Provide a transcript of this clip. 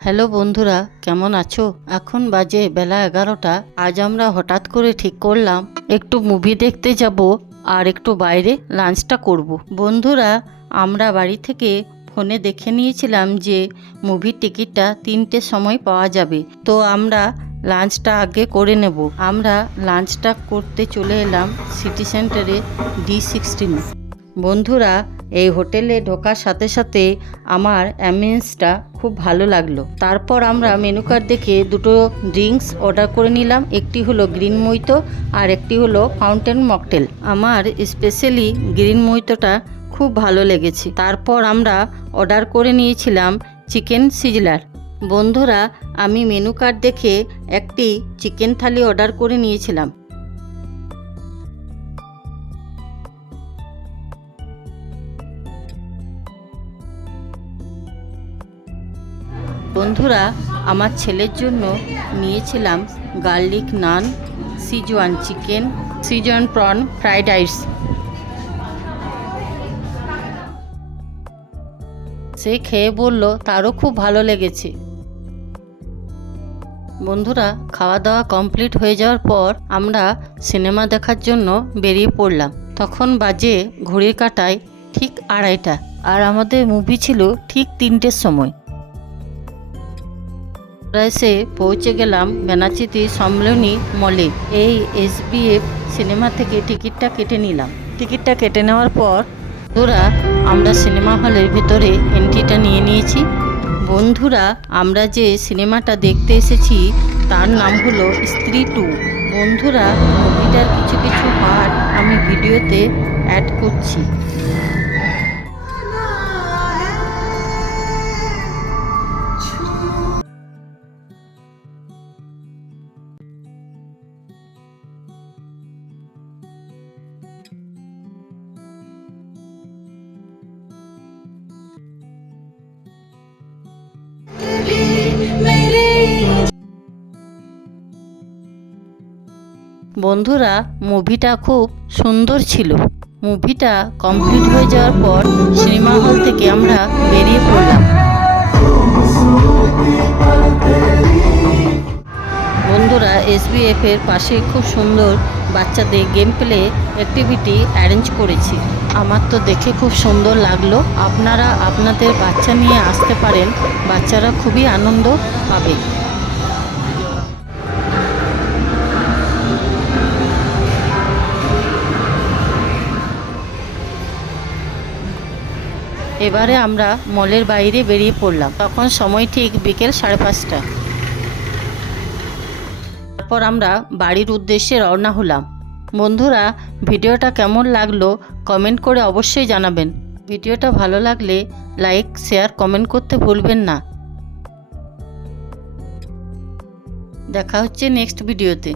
Hello বন্ধুরা, কেমন আছো? এখন বাজে বেলা 11টা। আজ আমরা হঠাৎ করে ঠিক করলাম একটু মুভি দেখতে যাব আর একটু বাইরে লাঞ্চটা করব। বন্ধুরা, আমরা বাড়ি থেকে ফোনে দেখে নিয়েছিলাম যে মুভির টিকিটটা 3টের সময় পাওয়া যাবে, তো আমরা লাঞ্চটা আগে করে নেব। আমরা লাঞ্চটা করতে চলে এলাম সিটি সেন্টারে D16। বন্ধুরা, এই হোটেলে ঢোকার সাথে সাথে আমার অ্যাম্বিয়েন্সটা খুব ভালো লাগলো। তারপর আমরা মেনু কার্ড দেখে দুটো ড্রিঙ্কস অর্ডার করে নিলাম। একটি হলো গ্রিন মইতো আর একটি হলো ফাউন্টেন মকটেল। আমার স্পেশালি গ্রিন মইতোটা খুব ভালো লেগেছে। তারপর আমরা অর্ডার করে নিয়েছিলাম চিকেন সিজলার। বন্ধুরা, আমি মেনু কার্ড দেখে একটি চিকেন থালি অর্ডার করে নিয়েছিলাম। বন্ধুরা, আমার ছেলের জন্য নিয়েছিলাম গার্লিক নান, Szechuan chicken, Szechuan prawn fried rice. সে খেয়ে বলল তারও খুব ভালো লেগেছে। বন্ধুরা, খাওয়া দাওয়া কমপ্লিট হয়ে যাওয়ার পর আমরা সিনেমা দেখার জন্য বেরিয়ে পড়লাম। তখন বাজে ঘড়ির কাঁটায় ঠিক 2:30 আর আমাদের মুভি ছিল ঠিক 3টের সময়। আমরা এসে পৌঁছে গেলাম বেনাচিতি সম্মেলনী মলে। এই SBF সিনেমা থেকে টিকিটটা কেটে নিলাম। টিকিটটা কেটে নেওয়ার পর আমরা সিনেমা হলের ভিতরে এন্ট্রিটা নিয়ে নিয়েছি। বন্ধুরা, আমরা যে সিনেমাটা দেখতে এসেছি তার নাম হলো স্ত্রী 2। বন্ধুরা, মুভিটার কিছু কিছু পার্ট আমি ভিডিওতে অ্যাড করছি। বন্ধুরা, মুভিটা খুব সুন্দর ছিল। মুভিটা কমপ্লিট হয়ে যাওয়ার পর সিনেমা হল থেকে আমরা বেরিয়ে পড়লাম। বন্ধুরা, SBF এর পাশে খুব সুন্দর বাচ্চাদের গেম প্লে অ্যাক্টিভিটি অ্যারেঞ্জ করেছি। আমার তো দেখে খুব সুন্দর লাগলো। আপনারা আপনাদের বাচ্চা নিয়ে আসতে পারেন, বাচ্চারা খুবই আনন্দ পাবে। এবারে আমরা মলের বাইরে বেরিয়ে পড়লাম। তখন সময় ঠিক বিকেল 5:30। তারপর আমরা বাড়ির উদ্দেশ্যে রওনা হলাম। বন্ধুরা, ভিডিওটা কেমন লাগলো কমেন্ট করে অবশ্যই জানাবেন। ভিডিওটা ভালো লাগলে লাইক, শেয়ার, কমেন্ট করতে ভুলবেন না। দেখা হচ্ছে নেক্সট ভিডিওতে।